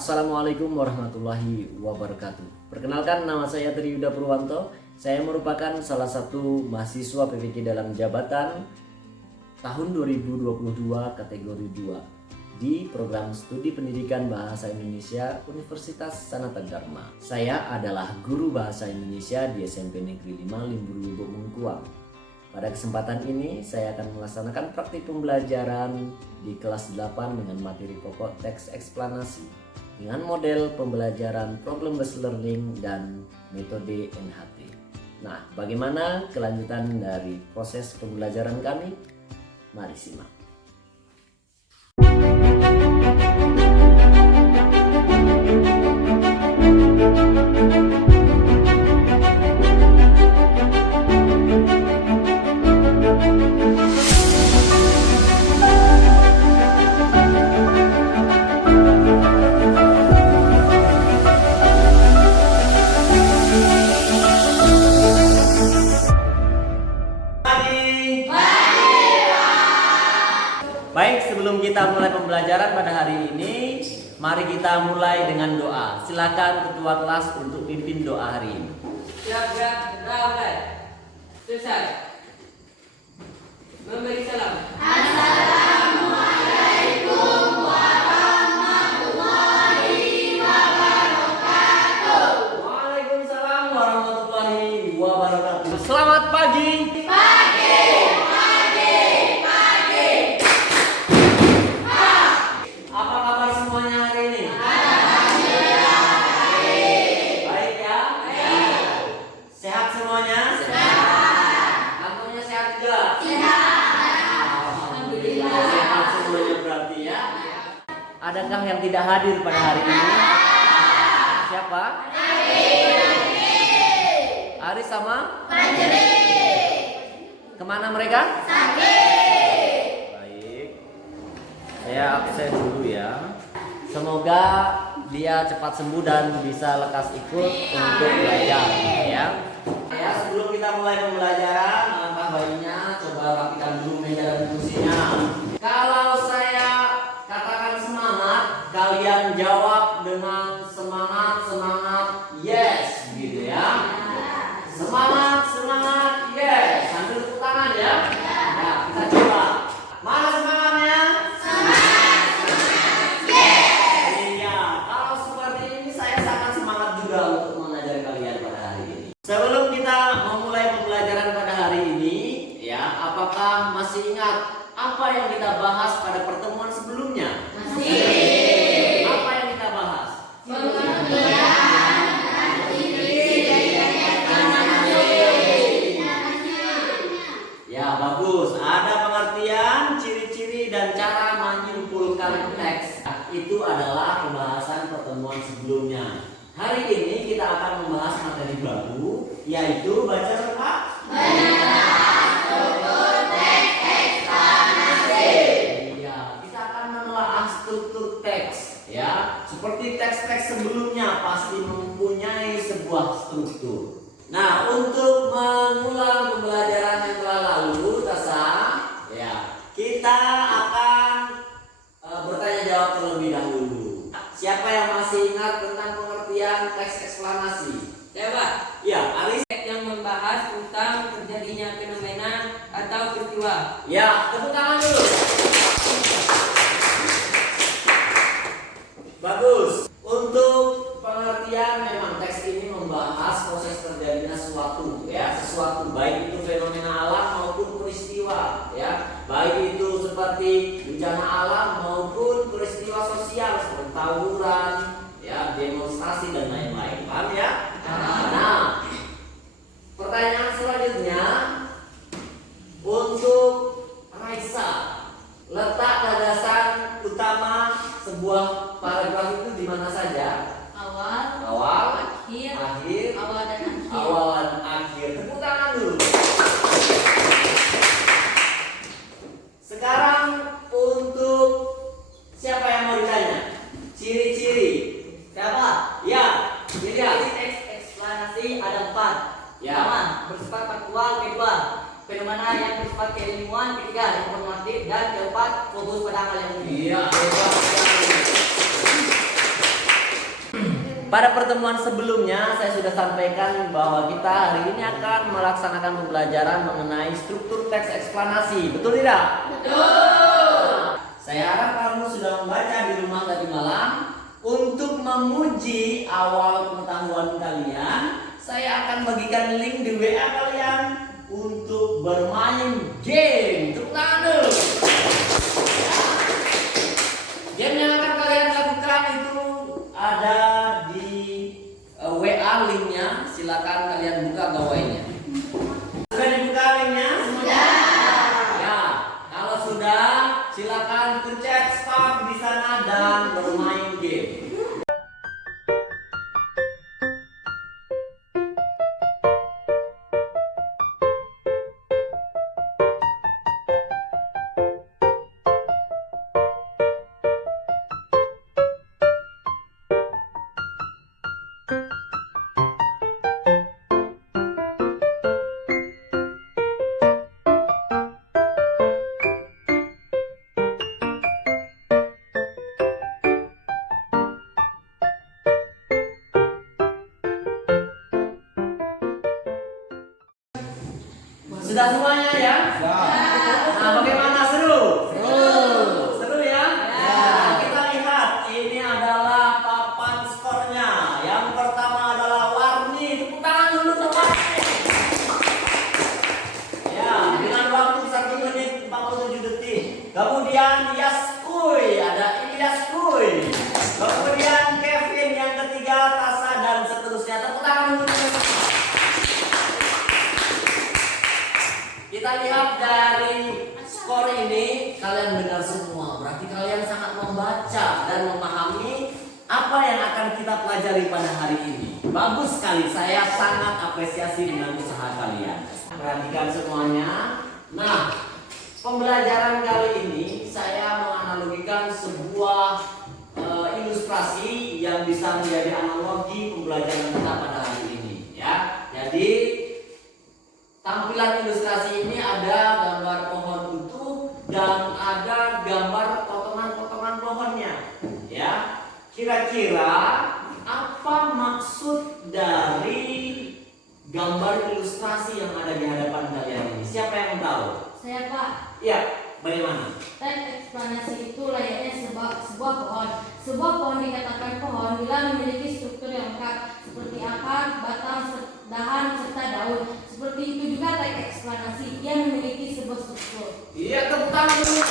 Assalamualaikum warahmatullahi wabarakatuh. Perkenalkan, nama saya Triyuda Purwanto. Saya merupakan salah satu mahasiswa PPK dalam jabatan tahun 2022 kategori 2 di program studi pendidikan Bahasa Indonesia Universitas Sanata Dharma. Saya adalah guru Bahasa Indonesia di SMP Negeri 5 Limbur Lubuk Mengkuang. Pada kesempatan ini saya akan melaksanakan praktik pembelajaran di kelas 8 dengan materi pokok teks eksplanasi dengan model pembelajaran problem based learning dan metode NHT. Nah, bagaimana kelanjutan dari proses pembelajaran kami? Mari simak. Baik, sebelum kita mulai pembelajaran pada hari ini, mari kita mulai dengan doa. Silakan ketua kelas untuk pimpin doa hari ini. Siap, mulai. Selesai. Memberi salam. Assalamualaikum warahmatullahi wabarakatuh. Waalaikumsalam warahmatullahi wabarakatuh. Selamat pagi. Apa kabar semuanya hari ini? Baik ya? Sehat semuanya? Antumnya sehat juga? Alhamdulillah sehat semuanya berarti ya. Adakah yang tidak hadir pada hari ini? Siapa? Ari sama? Kemana mereka? Baik. Saya absen dulu ya. Semoga dia cepat sembuh dan bisa lekas ikut untuk belajar ya. Ya, sebelum kita mulai pembelajaran, alangkah baiknya coba rapikan dulu meja dan kursinya. Kalau saya katakan semangat, kalian jawab dengan semangat, yes, gitu ya. Semangat, yes. Sambil tepuk tangan ya. Nah, kita coba. Mana semangatnya? Iya, kalau seperti ini saya sangat semangat juga untuk mengajar kalian pada hari ini. Sebelum kita memulai pembelajaran pada hari ini, ya, apakah masih ingat apa yang kita bahas pada pertemuan sebelumnya? Masih. Apa yang kita bahas? Ya, bagus. Ada pengertian, ciri-ciri dan cara menyimpulkan teks. Itu adalah pembahasan pertemuan sebelumnya. Hari ini kita akan membahas materi baru, yaitu baca lengkap. Iya, kita akan menelaah struktur teks. Ya, seperti teks-teks sebelumnya pasti mempunyai sebuah struktur. Nah, untuk mengulang pembelajaran yang telah lalu, Tasa, ya, kita akan bertanya jawab terlebih dahulu. Siapa yang masih ingat tentang pengertian teks eksplanasi? Coba. Ya, Aris. Yang membahas tentang terjadinya fenomena atau peristiwa. Ya, tepuk tangan dulu. Bagus. Untuk pengertian memang teks ini membahas proses terjadinya sesuatu, ya, sesuatu baik itu fenomena alam maupun peristiwa, ya, baik itu seperti bencana alam maupun peristiwa sosial seperti tawuran, ya, demonstrasi dan lain-lain, paham ya? Nah, pertanyaan selanjutnya untuk Raisa, letak landasan utama sebuah paragraf itu di mana saja? Awal, akhir, awal dan akhir. Tepuk tangan dulu. Sekarang untuk siapa yang mau ditanya? Ciri-ciri. Siapa? Ya, lihat. Teks eksplanasi ada 4. Ya. Pertama, bersifat faktual. Kedua, fenomena yang bersifat keilmuan. Ketiga, informatif. Dan keempat, fokus pada hal yang umum. Iya, hebat sekali. Pada pertemuan sebelumnya saya sudah sampaikan bahwa kita hari ini akan melaksanakan pembelajaran mengenai struktur teks eksplanasi. Betul tidak? Betul. Saya harap kamu sudah membaca di rumah tadi malam. Untuk memuji awal pengetahuan kalian, saya akan bagikan link di WA kalian untuk bermain game. Tepuk tangan dulu. Game yang akan kalian lakukan itu ada di WA linknya. Silakan kalian buka gawainya. Sudah dibuka linknya? Sudah. Ya, kalau sudah, silakan pencet stop di sana dan bermain game. Sudah semuanya ya? Nah, bagaimana, seru? Seru ya? Nah, kita lihat ini adalah papan skornya. Yang pertama adalah Warni. Tepuk tangan dulu untuk Warni. Ya, dengan waktu 1 menit 47 detik. Kemudian Yaskuy, ada Ilyas Kuy. Kemudian Kevin yang ketiga, Tasa dan seterusnya. Tepuk tangan dulu. Kita lihat dari skor ini, kalian benar semua. Berarti kalian sangat membaca dan memahami apa yang akan kita pelajari pada hari ini. Bagus sekali, saya sangat apresiasi dengan usaha kalian. Perhatikan semuanya. Nah, pembelajaran kali ini saya menganalogikan sebuah ilustrasi yang bisa menjadi analogi pembelajaran kita pada hari ini. Ya, jadi tampilan ilustrasi ini ada gambar pohon utuh dan ada gambar potongan-potongan pohonnya. Ya, kira-kira apa maksud dari gambar ilustrasi yang ada di hadapan kalian ini? Siapa yang tahu? Saya, Pak. Ya, bagaimana? Teks eksplanasi itu layaknya sebuah pohon. Sebuah pohon dikatakan pohon bila memiliki struktur yang lengkap seperti akar, batang, dahan, serta daun. Seperti itu juga teks eksplanasi yang memiliki sebuah struktur. Iya, tepuk tangan dulu.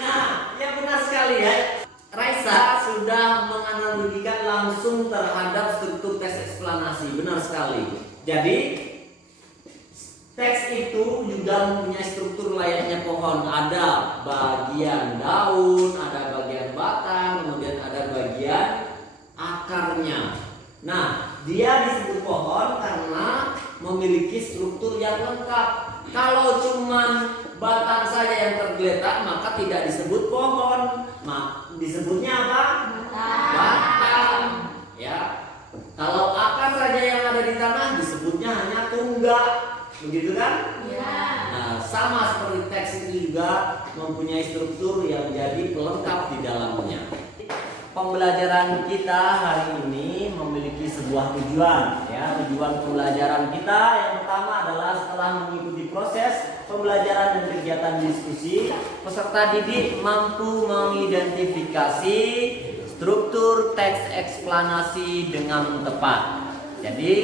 Nah, ya benar sekali ya. Raisa sudah menganalogikan langsung terhadap struktur teks eksplanasi. Benar sekali. Jadi teks itu juga mempunyai struktur layaknya pohon. Ada bagian daun, ada bagian batang, kemudian ada bagian akarnya. Nah, dia disebut pohon karena memiliki struktur yang lengkap. Kalau cuma batang saja yang tergeletak, maka tidak disebut pohon. Disebutnya apa? Batang. Ya. Kalau akar saja yang ada di tanah, disebutnya hanya tunggak. Begitu kan? Ya. Nah, sama seperti teks itu juga mempunyai struktur yang menjadi pelengkap di dalamnya. Pembelajaran kita hari ini memiliki sebuah tujuan. Ya, tujuan pembelajaran kita yang pertama adalah setelah mengikuti proses pembelajaran dan kegiatan diskusi, peserta didik mampu mengidentifikasi struktur teks eksplanasi dengan tepat. Jadi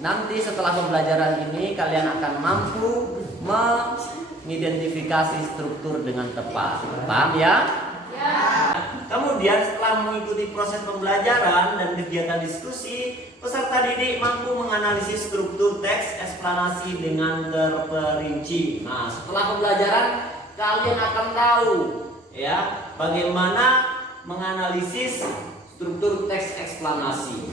nanti setelah pembelajaran ini kalian akan mampu mengidentifikasi struktur dengan tepat. Paham ya? Ya. Kemudian setelah mengikuti proses pembelajaran dan kegiatan diskusi, peserta didik mampu menganalisis struktur teks eksplanasi dengan terperinci. Nah, setelah pembelajaran kalian akan tahu ya bagaimana menganalisis struktur teks eksplanasi.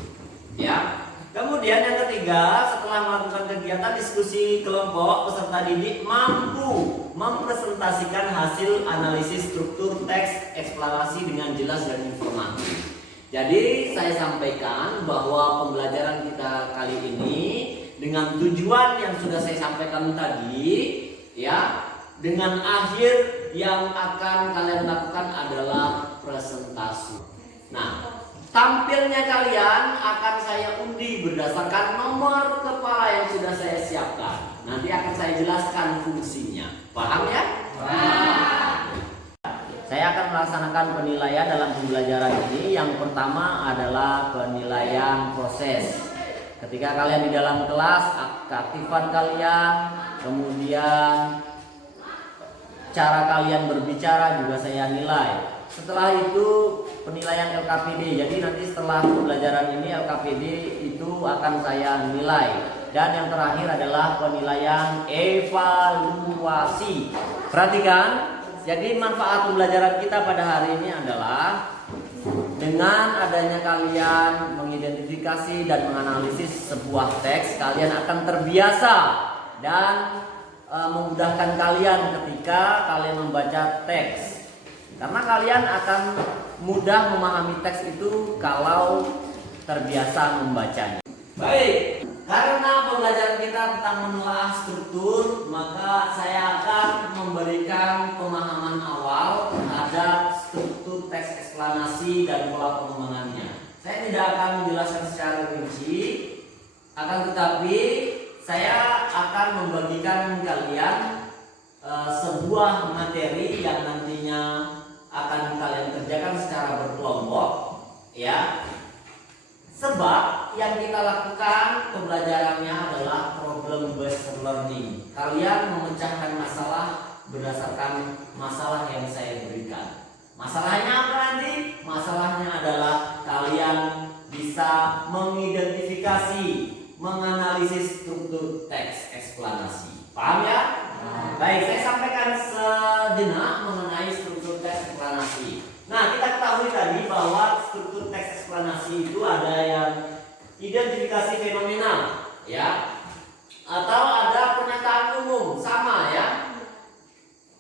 Ya. Kemudian yang ketiga, setelah melakukan kegiatan diskusi kelompok, peserta didik mampu mempresentasikan hasil analisis struktur teks eksplanasi dengan jelas dan informatif. Jadi saya sampaikan bahwa pembelajaran kita kali ini dengan tujuan yang sudah saya sampaikan tadi, ya, dengan akhir yang akan kalian lakukan adalah presentasi. Nah, tampilnya kalian akan saya undi berdasarkan nomor kepala yang sudah saya siapkan. Nanti akan saya jelaskan fungsinya. Paham ya? Saya akan melaksanakan penilaian dalam pembelajaran ini. Yang pertama adalah penilaian proses. Ketika kalian di dalam kelas, keaktifan kalian, kemudian cara kalian berbicara juga saya nilai. Setelah itu penilaian LKPD. Jadi nanti setelah pembelajaran ini LKPD itu akan saya nilai. Dan yang terakhir adalah penilaian evaluasi. Perhatikan, jadi manfaat pembelajaran kita pada hari ini adalah dengan adanya kalian mengidentifikasi dan menganalisis sebuah teks, kalian akan terbiasa dan memudahkan kalian ketika kalian membaca teks. Karena kalian akan mudah memahami teks itu kalau terbiasa membacanya. Baik, karena pembelajaran kita tentang menelaah struktur, maka saya akan memberikan pemahaman awal terhadap struktur teks eksplanasi dan pola pengembangannya. Saya tidak akan menjelaskan secara rinci, akan tetapi saya akan membagikan kalian sebuah materi yang nantinya akan kalian kerjakan secara berkelompok, ya. Sebab yang kita lakukan pembelajarannya adalah problem based learning. Kalian memecahkan masalah berdasarkan masalah yang saya berikan. Masalahnya apa nanti? Masalahnya adalah kalian bisa mengidentifikasi, menganalisis struktur teks eksplanasi. Paham ya? Baik, saya sampaikan sejenak mengenai struktur teks eksplanasi. Nah, kita ketahui tadi bahwa struktur teks eksplanasi itu ada yang identifikasi fenomenal, ya, atau ada pernyataan umum, sama ya.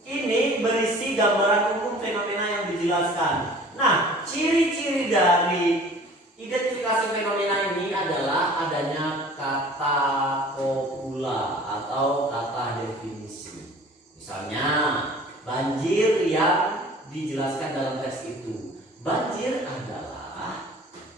Ini berisi gambaran umum fenomena yang dijelaskan. Nah, ciri-ciri dari identifikasi fenomena ini adalah adanya kata kopula atau kata definisi. Misalnya, banjir yang dijelaskan dalam teks itu. Banjir adalah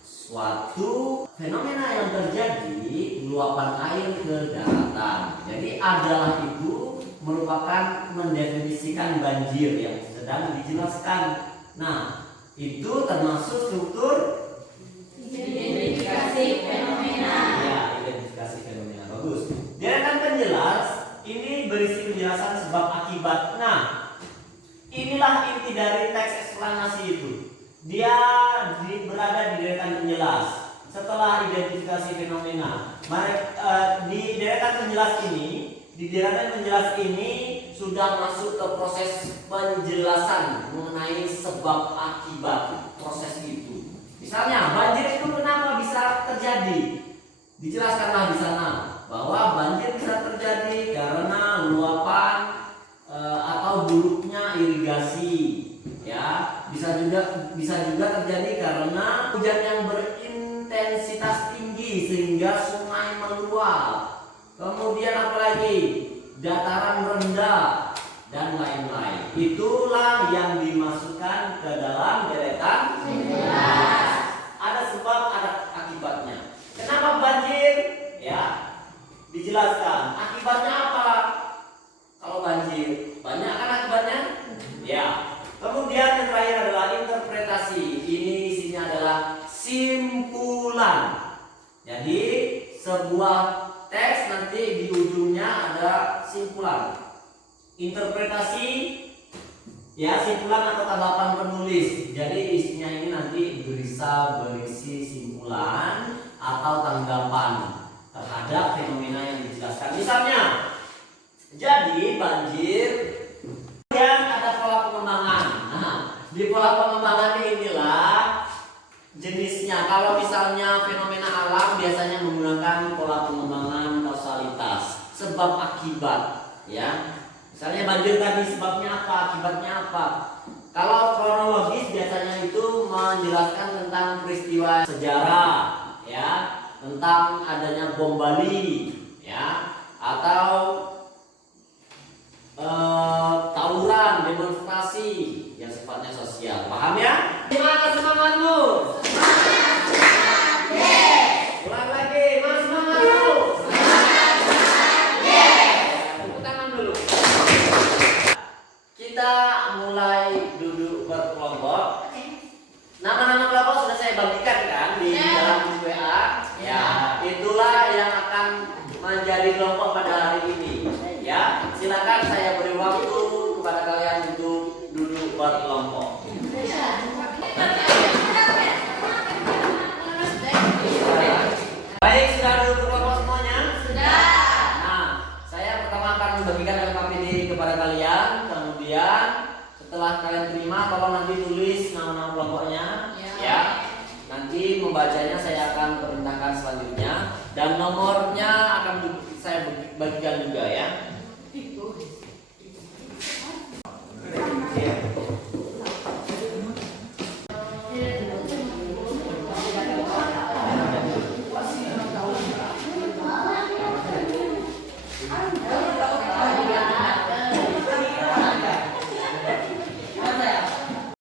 suatu fenomena yang terjadi luapan air ke daratan. Jadi adalah itu merupakan mendefinisikan banjir yang sedang dijelaskan. Nah, itu termasuk struktur Identifikasi fenomena. ya, identifikasi fenomena. Bagus. Deretan penjelas ini berisi penjelasan sebab akibat. Nah, inilah inti dari teks eksplanasi itu. Dia berada di deretan penjelas. Setelah identifikasi fenomena, di deretan penjelas ini sudah masuk ke proses penjelasan mengenai sebab akibat proses itu. Misalnya, banjir itu kenapa bisa terjadi? Dijelaskanlah di sana bahwa banjir bisa terjadi karena luapan atau buruknya irigasi, ya. Bisa juga terjadi karena hujan yang berintensitas tinggi sehingga sungai meluap. Kemudian apalagi? Dataran rendah dan lain-lain. Itulah yang dimasukkan ke dalam deretan penjelas. Ada sebab, ada akibatnya. Kenapa banjir? Ya, dijelaskan. Akibatnya apa? Kalau banjir, banyak kan akibatnya? Ya. Kemudian yang terakhir adalah interpretasi. Ini isinya adalah simpulan. Jadi sebuah teks nanti di ujungnya ada simpulan. Interpretasi, ya, simpulan atau tanggapan penulis. Jadi isinya ini nanti berisi simpulan atau tanggapan terhadap fenomena yang dijelaskan. Misalnya, jadi banjir yang ada pola pengembangan. Nah, di pola pengembangan inilah jenisnya. Kalau misalnya fenomena alam biasanya menggunakan pola pengembangan kausalitas, sebab akibat, ya. Misalnya banjir tadi sebabnya apa, akibatnya apa. Kalau kronologis biasanya itu menjelaskan tentang peristiwa sejarah, ya, tentang adanya bom Bali, ya, atau tawuran, demonstrasi yang sifatnya sosial. Paham ya? Semangat, semangat. semangatmu? Ulang lagi, Mas semangatmu? Tepuk tangan dulu. Kita mulai duduk berkelompok. Nama-nama kelompok sudah saya bagikan kan di dalam WA. Ya, itulah yang akan menjadi kelompok pada hari ini. Ya, silakan saya beri waktu kepada kalian untuk duduk berkelompok. Baik, sudah duduk berkelompok semuanya? Sudah. Nah, saya pertama akan membagikan LKPD kepada kalian. Kemudian setelah kalian terima, tolong nanti tulis nama-nama kelompoknya. Ya. Nanti membacanya saya akan perintahkan selanjutnya dan nomornya akan saya bagikan juga ya.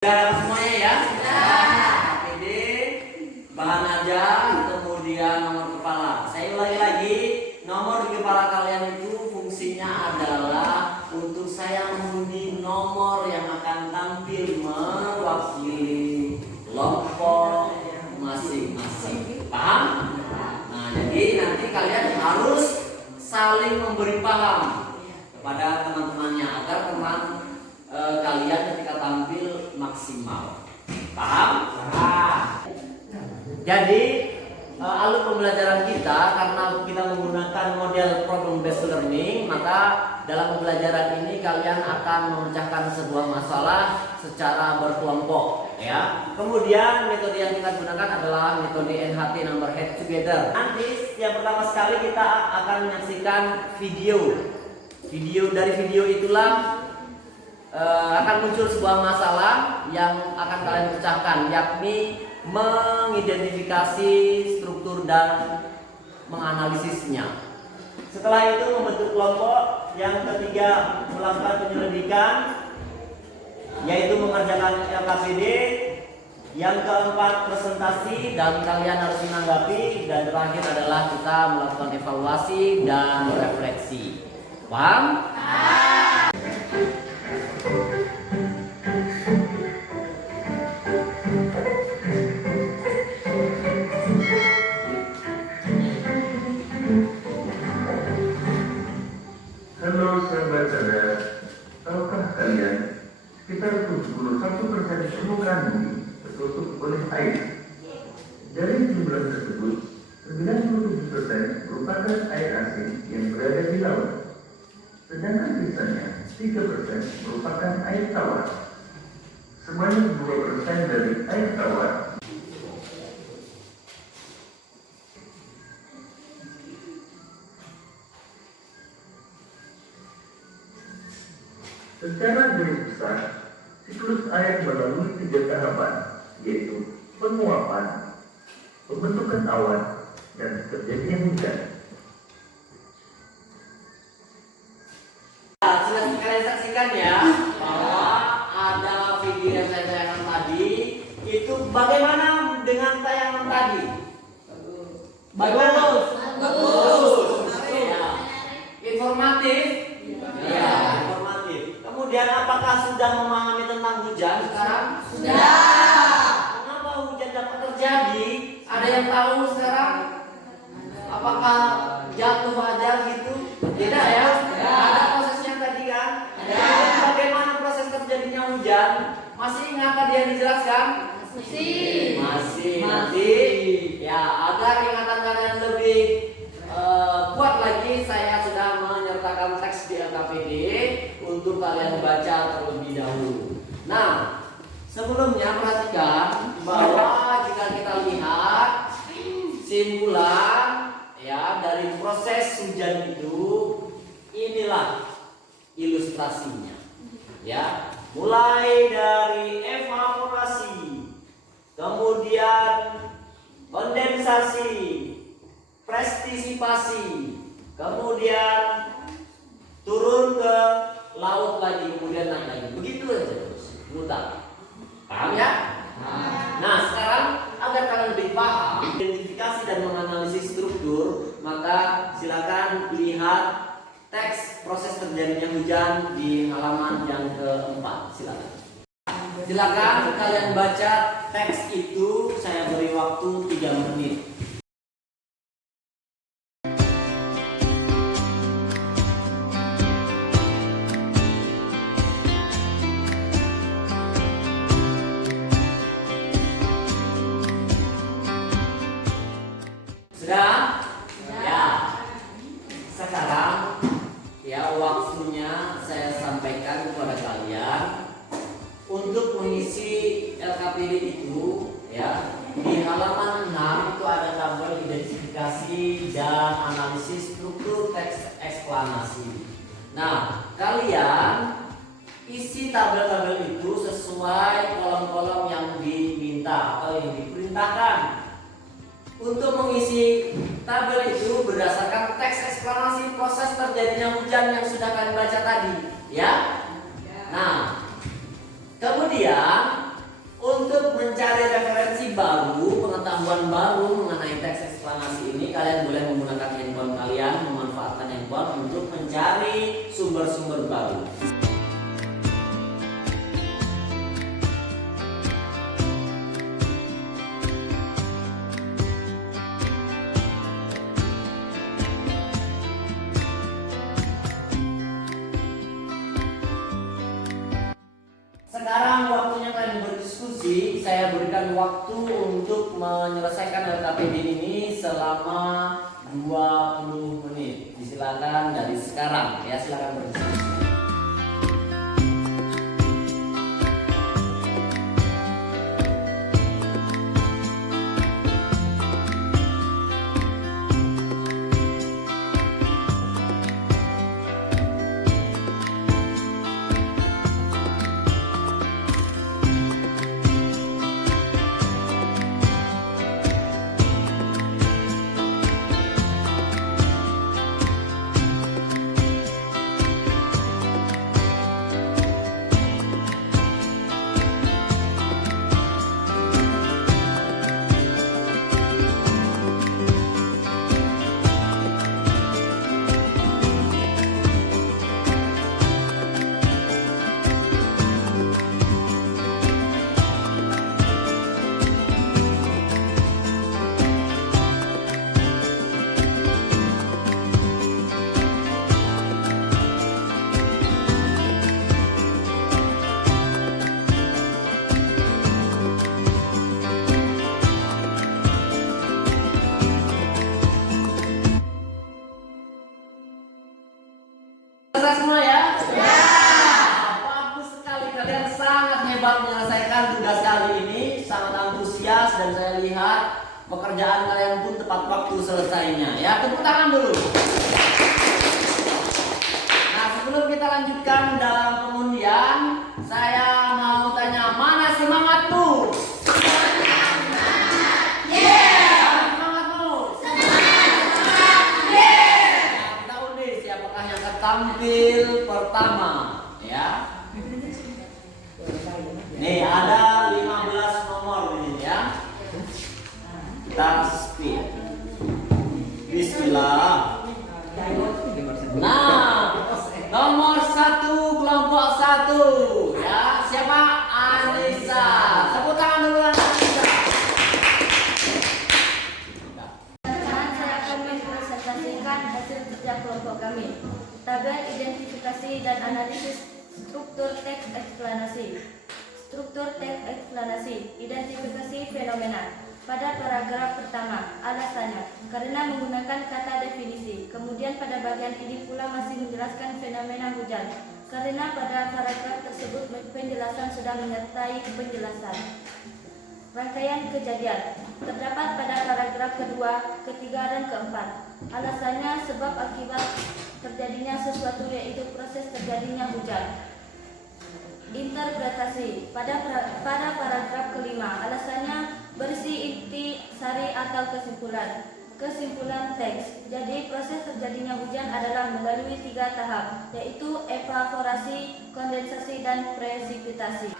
Semuanya ya. APD, bahan aja, kemudian nomor kepala. Saya ulangi lagi, nomor di kepala kalian itu fungsinya adalah untuk saya mengundi nomor yang akan tampil mewakili kelompok masing-masing. Paham? Nah, jadi nanti kalian harus saling memberi paham kepada teman-temannya agar teman kalian ketika tampil maksimal. Paham? Jadi alur pembelajaran kita, karena kita menggunakan model problem based learning, maka dalam pembelajaran ini kalian akan memecahkan sebuah masalah secara berkelompok ya. Kemudian metode yang kita gunakan adalah metode NHT, number head together. Nanti yang pertama sekali kita akan menyaksikan video. Dari video itulah akan muncul sebuah masalah yang akan kalian pecahkan, yakni mengidentifikasi struktur dan menganalisisnya. Setelah itu membentuk kelompok. Yang ketiga melakukan penyelidikan, yaitu mengerjakan LKPD. Yang keempat presentasi dan kalian harus menanggapi. Dan terakhir adalah kita melakukan evaluasi dan refleksi. Paham? Halo sahabat-sahabat, tahukah kalian sekitar 71% permukaan bumi tertutup oleh air. Dari jumlah tersebut, 97% merupakan air asin yang berada di laut. Sedangkan sisanya 3% merupakan air tawar. Sebanyak 2% dari air tawar secara garis besar, siklus air melalui 3 tahapan, yaitu penguapan, pembentukan awan, dan terjadinya hujan. Sudah kalian saksikan ya bahwa ada video yang saya tayangkan tadi. Itu bagaimana dengan tayangan tadi? Bagus. Ya. Informatif. Ya, informatif. Kemudian apakah sudah memahami tentang hujan sekarang? Sudah. Kenapa hujan dapat terjadi? Ada yang tahu sekarang? Apakah jatuh aja gitu? Tidak ya? Ada prosesnya tadi kan? Bagaimana proses terjadinya hujan? Masih ingat tadi yang dijelaskan? Masih. Nanti ya, agar ingatan kalian lebih kuat lagi, saya sudah menyertakan teks di LKPD untuk kalian baca terlebih dahulu. Nah, sebelumnya perhatikan bahwa jika kita lihat simpulan ya dari proses hujan itu, inilah ilustrasinya. Ya, mulai dari evaporasi, kemudian kondensasi, prestisipasi, kemudian turun ke laut lagi, kemudian naik lagi. Begitu aja terus, mutar. Paham ya? Nah, terjadinya hujan di halaman yang keempat. Silakan. Silakan kalian baca teks itu, saya beri waktu 3 menit. Sudah? Ya. Sekarang ya waktunya saya sampaikan kepada kalian untuk mengisi LKPD itu ya. Di halaman 6 itu ada tabel identifikasi dan analisis struktur teks eksplanasi. Nah, kalian isi tabel-tabel itu sesuai kolom-kolom yang diminta atau yang diperintahkan. Untuk mengisi tabel itu berdasarkan teks eksplanasi proses terjadinya hujan yang sudah kalian baca tadi, ya. Nah, kemudian untuk mencari referensi baru, pengetahuan baru mengenai teks eksplanasi ini, kalian boleh menggunakan handphone kalian, memanfaatkan handphone untuk mencari sumber-sumber baru. Sekarang waktunya kalian berdiskusi. Saya berikan waktu untuk menyelesaikan LKPD ini selama 20 menit. Silakan dari sekarang ya, silakan berdiskusi. Selesai semua ya? Ya. Bagus sekali, kalian sangat hebat menyelesaikan tugas kali ini, sangat antusias dan saya lihat pekerjaan kalian pun tepat waktu selesainya. Ya, tepuk tangan dulu. Nah, sebelum kita lanjutkan dalam pengundian, saya mau tanya, mana semangatmu? Tampil pertama ya. Nih ada 15 nomor ini ya. Tasbih. Bismillah. Nah, nomor 1 kelompok 1 ya. Siapa? Anissa. Tepuk tangan dulu Anissa. Sekarang saya akan mempresentasikan hasil kerja kelompok kami. Tabel identifikasi dan analisis struktur teks eksplanasi. Struktur teks eksplanasi, identifikasi fenomena. Pada paragraf pertama, alasannya karena menggunakan kata definisi. Kemudian pada bagian ini pula masih menjelaskan fenomena hujan. Karena pada paragraf tersebut penjelasan sudah menyertai penjelasan. Rangkaian kejadian terdapat pada paragraf kedua, ketiga, dan keempat. Alasannya sebab akibat terjadinya sesuatu, yaitu proses terjadinya hujan. Interpretasi pada paragraf kelima, alasannya berisi inti, sari, atau kesimpulan. Kesimpulan teks. Jadi proses terjadinya hujan adalah melalui 3 tahap, yaitu evaporasi, kondensasi, dan presipitasi.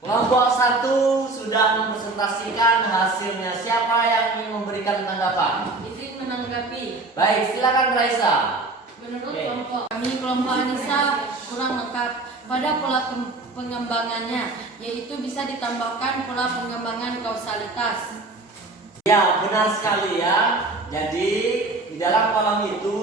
Kelompok 1 sudah mempresentasikan hasilnya. Siapa yang ingin memberikan tanggapan? Izin menanggapi. Baik, silakan Raisa. Menurut Oke. kelompok kami, kelompok Anissa kurang lengkap pada pola pengembangannya, yaitu bisa ditambahkan pola pengembangan kausalitas. Ya, benar sekali ya. Jadi di dalam kolom itu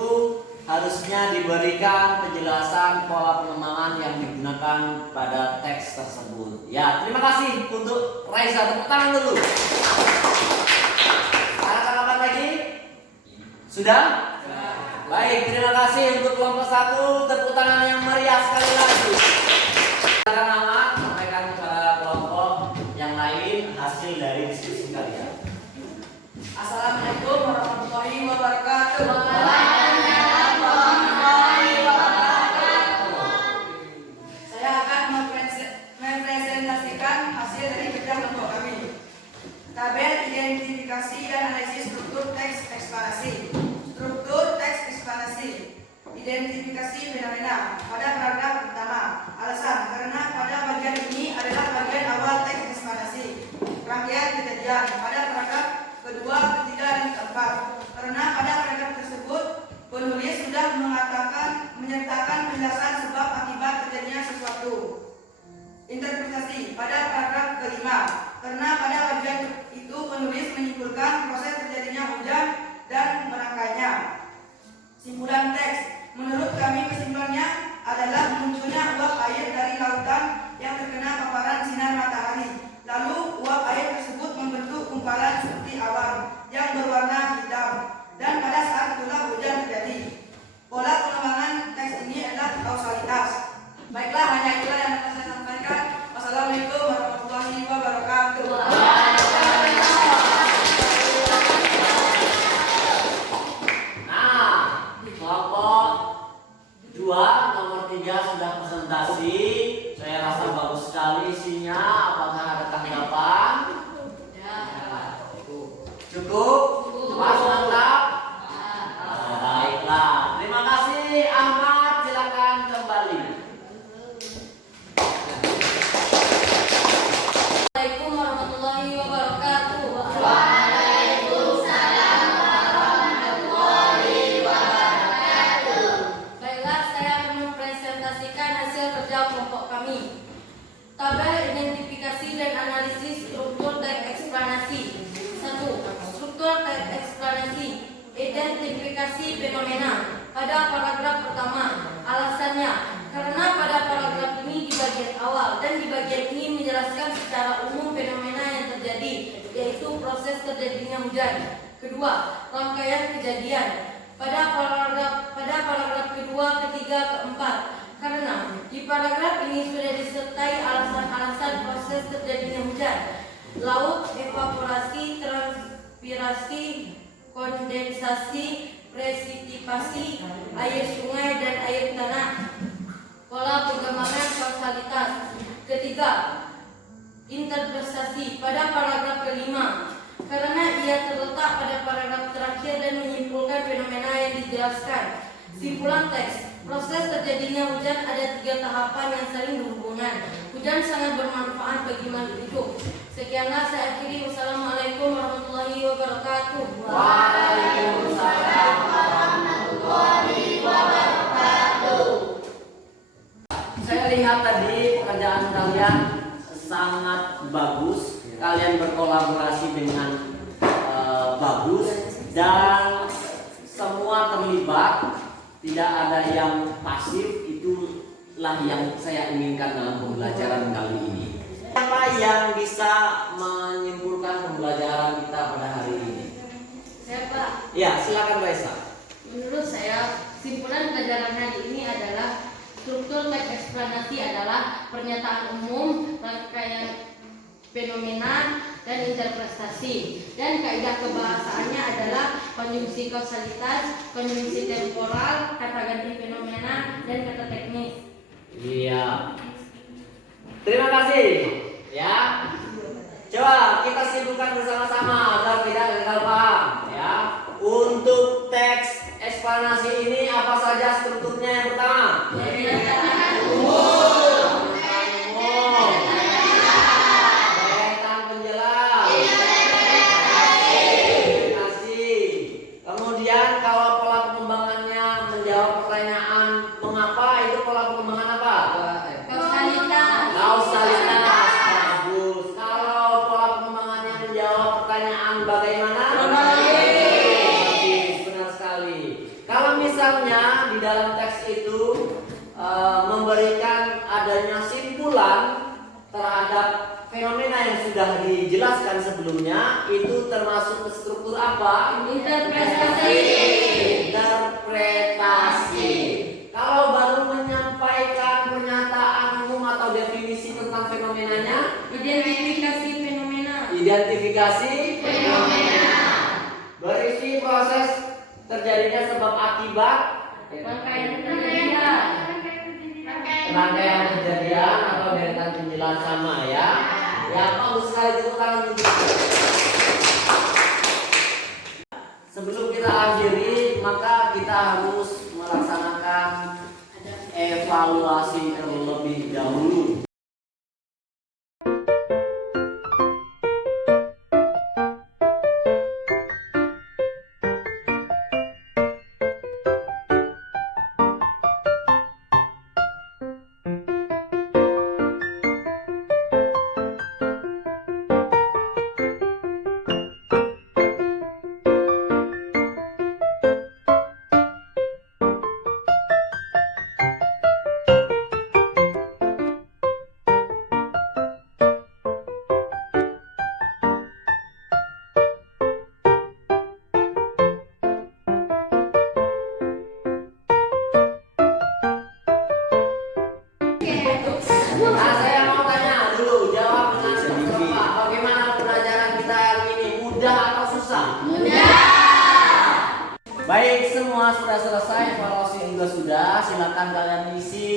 harusnya diberikan penjelasan pola pengembangan yang digunakan pada teks tersebut. Ya, terima kasih untuk Raisa. Tepuk tangan dulu. Ada tanggapan lagi? Sudah? Baik, terima kasih untuk kelompok 1. Tepuk tangan yang meriah sekali lagi. Silakan Ahmad sampaikan kepada kelompok yang lain hasil dari diskusi kalian. Assalamualaikum warahmatullahi wabarakatuh. Saya akan mempresentasikan hasil dari kerja kelompok kami. Tabel identifikasi dan analisis struktur teks eksplanasi. Struktur teks eksplanasi. Identifikasi fenomena. Pada paragraf pertama, alasan karena pada bagian ini adalah bagian awal teks eksplanasi. Rangkaian kejadian. Pada paragraf kedua, ketiga, dan keempat. Karena pada paragraf tersebut penulis sudah menyertakan penjelasan sebab akibat terjadinya sesuatu. Interpretasi pada paragraf kelima. Karena pada bagian itu penulis menyimpulkan proses terjadinya hujan dan merangkainya. Simpulan teks. Menurut kami kesimpulannya adalah munculnya uap air dari lautan yang terkena paparan sinar matahari. Lalu uap air tersebut membentuk gumpalan seperti awan yang berwarna hitam, dan pada saat itulah hujan terjadi. Pola pengembangan teks ini adalah kausalitas. Baiklah, hanya itulah yang dapat saya sampaikan. Wassalamualaikum warahmatullahi wabarakatuh. Nah, kelompok 2 nomor 3 sudah presentasi. Saya rasa bagus sekali isinya. Apakah ada tanggapan? Cukup? Mas, mantap? Baiklah. Terima kasih Ahmad. Silakan kembali. Assalamualaikum warahmatullahi wabarakatuh. Baiklah, saya akan mempresentasikan hasil kerja kelompok kami. Tabel identifikasi dan analisis struktur teks eksplanasi. 1. Struktur teks eksplanasi. Identifikasi fenomena. Pada paragraf pertama, alasannya karena pada paragraf ini di bagian awal dan di bagian ini menjelaskan secara umum fenomena yang terjadi, yaitu proses terjadinya hujan. Kedua, rangkaian kejadian. Pada paragraf kedua, ketiga, keempat. Karena di paragraf ini sudah disertai alasan-alasan proses terjadinya hujan. Laut, evaporasi, transpirasi, kondensasi, presipitasi, air sungai dan air tanah. Pola pengembangan kausalitas. Ketiga, interpretasi. Pada paragraf kelima, karena ia terletak pada paragraf terakhir dan menyimpulkan fenomena yang dijelaskan. Simpulan teks. Proses terjadinya hujan ada 3 tahapan yang saling berhubungan. Hujan sangat bermanfaat bagi makhluk hidup. Sekianlah saya akhiri. Wassalamualaikum warahmatullahi wabarakatuh. Waalaikumsalam warahmatullahi wabarakatuh. Saya lihat tadi pekerjaan kalian sangat bagus. Kalian berkolaborasi dengan bagus dan semua terlibat. Tidak ada yang pasif. Itulah yang saya inginkan dalam pembelajaran kali ini. Siapa yang bisa menyimpulkan pembelajaran kita pada hari ini? Saya Pak. Ya, silakan Raisa. Menurut saya, simpulan pelajaran hari ini adalah struktur teks eksplanasi adalah pernyataan umum, rangkaian fenomena, dan interpretasi. Dan kaidah kebahasaannya adalah konjungsi kausalitas, konjungsi temporal, kata ganti fenomena, dan kata teknis. Iya. Terima kasih. Ya. Coba kita simpulkan bersama-sama agar tidak gagal paham. Ya. Untuk teks eksplanasi ini apa saja strukturnya yang pertama? Pernyataan umum. Pernyataan penjelas. Kemudian kalau pola pengembangannya menjawab adanya simpulan terhadap fenomena yang sudah dijelaskan sebelumnya, itu termasuk ke struktur apa? Interpretasi. Interpretasi. Kalau baru menyampaikan pernyataan umum atau definisi tentang fenomenanya, Identifikasi fenomena. identifikasi fenomena. Berisi proses terjadinya sebab akibat, Rangkaian kejadian. rangkaian kejadian atau deretan penjelasan sama ya. Ya, bagus sekali, tepuk tangan dulu. Sebelum kita akhiri, maka kita harus melaksanakan evaluasi terlebih dahulu. Nah, saya mau tanya dulu, jawab dengan serta. Bagaimana pembelajaran kita hari ini? Mudah atau susah? Baik, semua sudah selesai, evaluasi juga sudah. Silakan kalian isi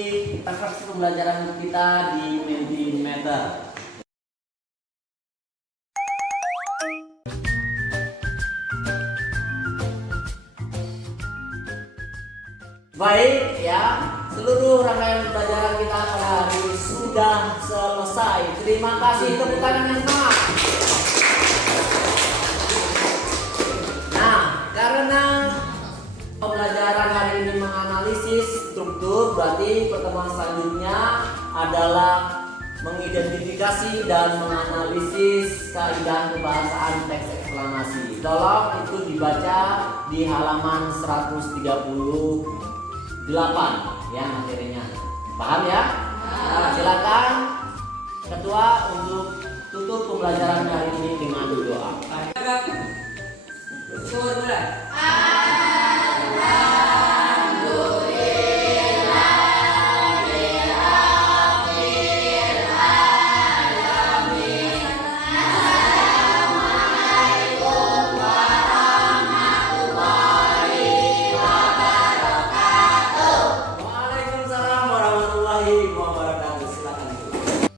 referensi pembelajaran kita di Mentimeter. Baik ya, seluruh rangkaian pembelajaran kita pada hari ini sudah selesai. Terima kasih, tepuk tangan yang semangat. Nah, karena pembelajaran hari ini menganalisis struktur, berarti pertemuan selanjutnya adalah mengidentifikasi dan menganalisis kaidah kebahasaan teks eksklamasi. Tolong itu dibaca di halaman 138 ya materinya. Paham ya? Nah, silakan Ketua untuk tutup pembelajaran hari ini dengan doa.